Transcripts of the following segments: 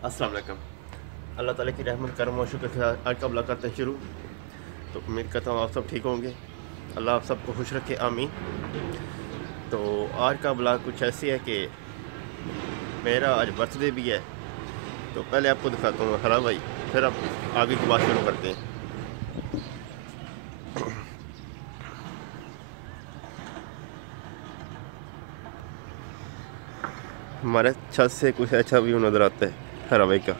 अस्सलाम वालेकुम। अल्लाह ताला की रहमत करम और शुक्र से आज का ब्लॉग करते हैं शुरू। तो उम्मीद करता हूँ आप सब ठीक होंगे। अल्लाह आप सबको खुश रखे, आमीन। तो आज का ब्लॉग कुछ ऐसी है कि मेरा आज बर्थडे भी है। तो पहले आपको दिखाता हूँ हरा भाई, फिर आप आगे की बात शुरू करते हैं। हमारे छत से कुछ अच्छा व्यू नज़र आता है हरा भाई का।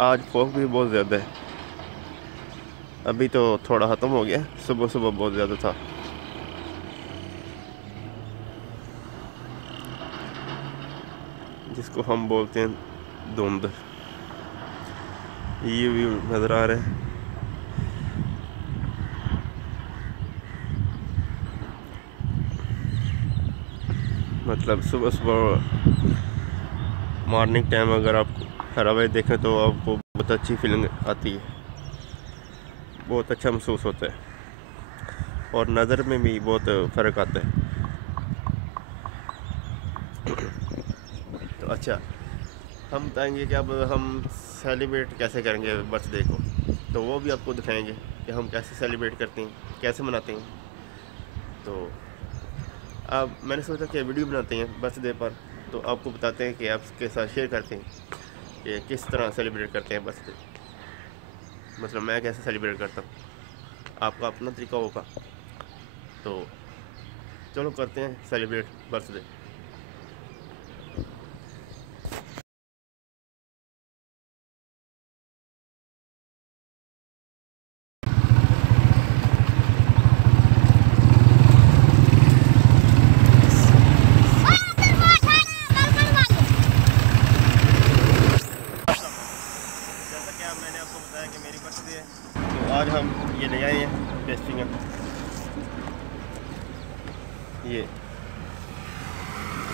आज फॉग भी बहुत ज़्यादा है, अभी तो थोड़ा ख़त्म हो गया, सुबह सुबह बहुत ज़्यादा था। जिसको हम बोलते हैं धुंध। ये व्यू नज़र आ रहा है। मतलब सुबह सुबह मॉर्निंग टाइम अगर आप हरा भाई देखें तो आपको बहुत अच्छी फीलिंग आती है, बहुत अच्छा महसूस होता है और नज़र में भी बहुत फ़र्क आता है। तो अच्छा, हम बताएंगे कि अब हम सेलिब्रेट कैसे करेंगे बर्थडे को, तो वो भी आपको दिखाएंगे कि हम कैसे सेलिब्रेट करते हैं, कैसे मनाते हैं। तो अब मैंने सोचा कि वीडियो बनाते हैं बर्थडे पर, तो आपको बताते हैं कि आपके साथ शेयर करते हैं कि किस तरह सेलिब्रेट करते हैं बर्थडे। मतलब मैं कैसे सेलिब्रेट करता हूँ, आपका अपना तरीका होगा। तो चलो करते हैं सेलिब्रेट बर्थडे। जैसा कि मैंने आपको बताया कि मेरी बर्थडे है, तो आज हम ये ले आए हैं पेस्ट्रियाँ।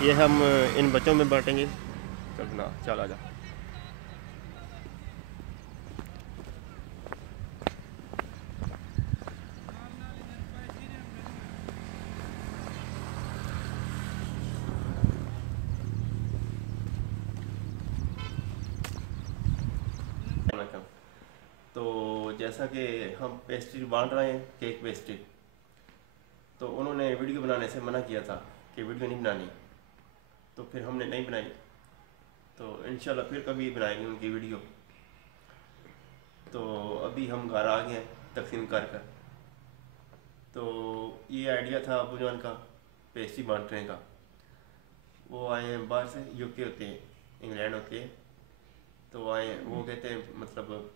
ये हम इन बच्चों में बांटेंगे। चल ना, चल आ जा। तो जैसा कि हम पेस्ट्री बांट रहे हैं, केक पेस्ट्री, तो उन्होंने वीडियो बनाने से मना किया था कि वीडियो नहीं बनानी, तो फिर हमने नहीं बनाई। तो इंशाल्लाह फिर कभी बनाएंगे उनकी वीडियो। तो अभी हम घर आ गए हैं तकसीम कर कर। तो ये आइडिया था अबू जान का पेस्ट्री बांटने का। वो आए हैं बाहर से, यूके होते हैं, इंग्लैंड होते हैं। तो आए, वो कहते हैं मतलब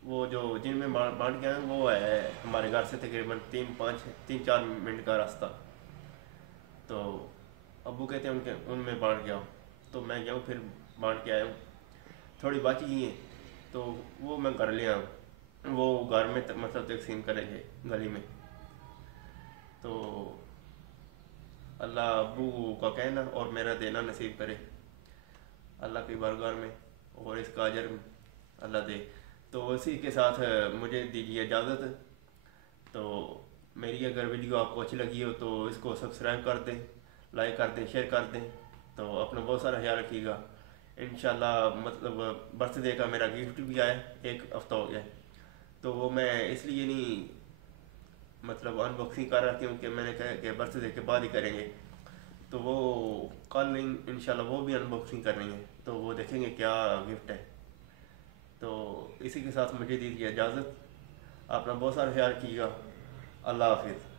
वो जो जिनमें बांट गए हैं वो है हमारे घर से तकरीबन 3-4 मिनट का रास्ता। तो अबू कहते हैं उनके उनमें बांट गया हूँ। तो मैं गया हूँ, फिर बांट के आया हूँ। थोड़ी बच गई हैं, तो वो मैं घर ले आऊँ, वो घर में मतलब तकसीम करेंगे गली में। तो अल्लाह अबू का कहना और मेरा देना नसीब करे अल्लाह की बारगाह में, और इसका अजर अल्लाह दे। तो उसी के साथ मुझे दीजिए इजाज़त। तो मेरी अगर वीडियो आपको अच्छी लगी हो तो इसको सब्सक्राइब कर दें, लाइक कर दें, शेयर कर दें। तो अपना बहुत सारा ख्याल रखिएगा। इंशाल्लाह मतलब बर्थडे का मेरा गिफ्ट भी आया, एक हफ्ता हो गया। तो वो मैं इसलिए नहीं मतलब अनबॉक्सिंग कर रहा, क्योंकि मैंने कहा कि बर्थडे के बाद ही करेंगे। तो वो कल इंशाल्लाह वो भी अनबॉक्सिंग करेंगे, तो वो देखेंगे क्या गिफ्ट है। तो इसी के साथ मुझे दीजिए इजाज़त। अपना बहुत सारा ख्याल रखिएगा। अल्लाह हाफिज़।